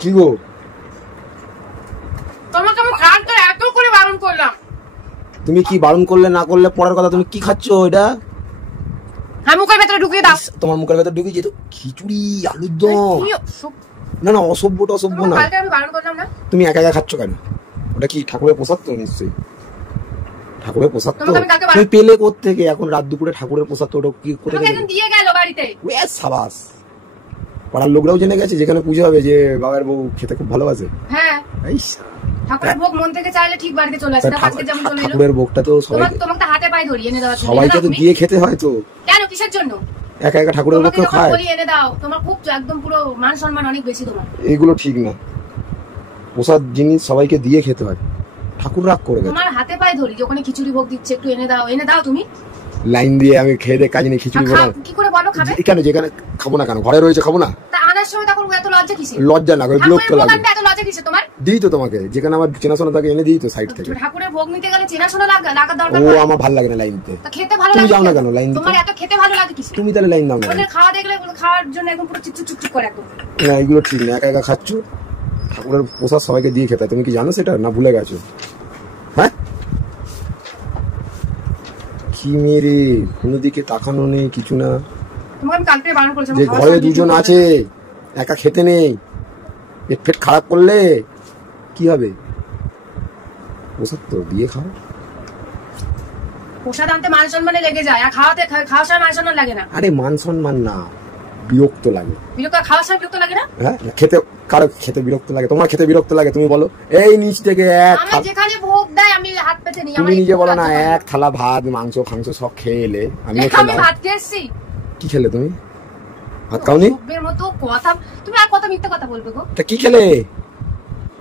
কি গো তোমাকে আমি খাওয়াতে এত করে বারণ করলাম। তুমি কি বারণ করলে না করলে পরের কথা, তুমি কি খাচ্ছ এটা? হ্যাঁ মুখের ভেতরে ঢুকিয়ে দাও। তোমার মুখের ভেতরে ঢুকিয়ে যেত খিচুড়ি আলুর দম। না না অসভ্যটা অসভ্য না। আমি বারণ করলাম না। তুমি একা একা খাচ্ছ কেন? ওটা কি ঠাকুরের প্রসাদ? তো নিশ্চয়ই ঠাকুরের প্রসাদ। তো তুমি পেলে কোত্থেকে এখন রাত দুপুরে ঠাকুরের প্রসাদ? তো ওটা কি করে দিয়ে গেল বাড়িতে? সাবাস, পাড়ার লোকরাও জেনে গেছে যেখানে পুজো হবে যে বাবার বউ খেতে খুব ভালোবাসে। হ্যাঁ ঠাকুরের ভোগ মন থেকে চাইলে ঠিক বাড়িতে চলে আসে। আজকে যেমন চলে এলো ঠাকুরের ভোগটা তো তোমাকে হাতে পায়ে ধরিয়ে এনে দাও। সবাইকে তো দিয়ে খেতে হয় তো। কেন কিসের জন্য? একা একা ঠাকুরের ভোগ কেউ খায়? বলি এনে দাও। তোমার খুব একদম পুরো মান সম্মান অনেক বেশি তোমার। এগুলো ঠিক না। প্রসাদ জিনিস সবাইকে দিয়ে খেতে হয়। ঠাকুর রাগ করে গেছে। তোমার হাতে পায়ে ধরি যখন খিচুড়ি ভোগ দিচ্ছে একটু এনে দাও তুমি। লাইন দিয়ে আমি খেয়ে দে কাজ নেই খিচুড়ি বানাও। কি করে বলো খাবে? এখানে যেখানে খাবো না কেন? ঘরে রয়েছে খাবো না? তা আনার সময় তখন এত লজ্জা কিসে? লজ্জা না, বিরক্ত লাগে। এত লজ্জা কিসে তোমার? দিই তো তোমাকে, যেখানে আমার চেনাশোনা থাকে এনে দিই তো সাইড থেকে। ঠাকুরের ভোগ নিতে গেলে চেনাশোনা লাগার দরকার ও নেই। আমার ভালো লাগে না লাইন দিতে। তা খেতে ভালো লাগে। তুমি যাও না কেন লাইন দিতে? তোমার এত খেতে ভালো লাগে কিসে? তুমি তাহলে লাইন দাও না। ওদের খাওয়া দেখলে খাওয়ার জন্য একদম পুরো চুপচুপ করে একদম। না এগুলো ঠিক না, একা একা খাচ্ছ। ঠাকুরের প্রসাদ সবাইকে দিয়ে খেতে হয়, তুমি কি জানো সেটা? না ভুলে গেছো? হ্যাঁ কি মেরে কোনো দিকে তাকানো নেই কিছু না। তোমাকে আমি কালকে বারণ করেছিলাম যে ঘরে দুজন আছে একা খেতে নেই, পেট খারাপ করলে কি হবে? প্রসাদ তো দিয়ে খাও। প্রসাদ আনতে মান সম্মানে লেগে যায়, আর খাওয়ার সময় মান সম্মান লাগে না। আরে মান সম্মান না, বিরক্ত লাগে। বিরক্ত খাওয়ার সময় বিরক্ত লাগে না? হ্যাঁ খেতে কারো খেতে বিরক্ত লাগে? তোমার খেতে বিরক্ত লাগে? তুমি বলো এই নিচ থেকে আমি যেখানে ভোগ দেয় আমি হাত পেতে নিই। তুমি নিজে বলো না এক থালা ভাত মাংস ফাংস সব খেয়ে এলে। আমি ভাত খেয়েছি। কি খেলে তুমি? ভাত খাওনি? মতো কথা তুমি আর কত মিথ্যা কথা বলবে গো? তা কি খেলে?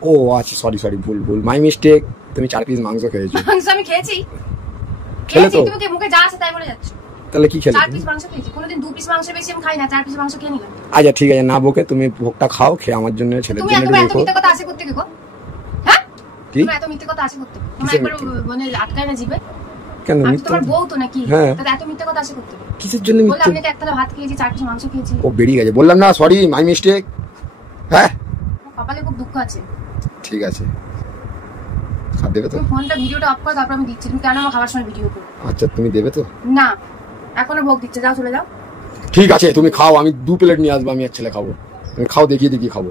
ও আচ্ছা সরি ভুল মাই মিস্টেক। তুমি 4 পিস মাংস খেয়েছো। মাংস আমি খেয়েছি। খেলে তো? তুমি কি মুখে যা আছে তাই বলে যাচ্ছ? তাহলে কি খেলে? 4 পিস মাংস খেয়েছি। কোনোদিন 2 পিস মাংস বেশি আমি খাই না, 4 পিস মাংস খেয়ে নিলাম। আচ্ছা ঠিক আছে, না বকে তুমি ভোগটা খাও, খেয়ে আমার জন্য ছেলের জন্য তুমি এত মিথ্যা কথা আসে করতে গো? হ্যাঁ কি তুমি এত মিথ্যা কথা আসে করতে? তুমি একবার মানে আটকায় না জিবে? কেন মিথ্যা? তোমার বউ তো নাকি? হ্যাঁ তাহলে এত মিথ্যা কথা আসে করতে? কিসের জন্য মিথ্যা? বললাম আমি তো এক থালা ভাত খেয়েছি, 4 পিস মাংস খেয়েছি। ও বেরিয়ে গেছে, বললাম না সরি মাই মিস্টেক। হ্যাঁ কপালে খুব দুঃখ আছে। ঠিক আছে খাবার দেবে তো? তুমি ফোনটা ভিডিওটা অফ করে তারপর আমি দিচ্ছি। তুমি কেন আমার খাবার সময় ভিডিও করো? আচ্ছা তুমি দেবে তো? না এখনো ভোগ দিচ্ছে, যাও চলে যাও। ঠিক আছে তুমি খাও, আমি 2 প্লেট নিয়ে আসবো, আমি আর ছেলে খাবো। তুমি খাও, দেখিয়ে খাবো।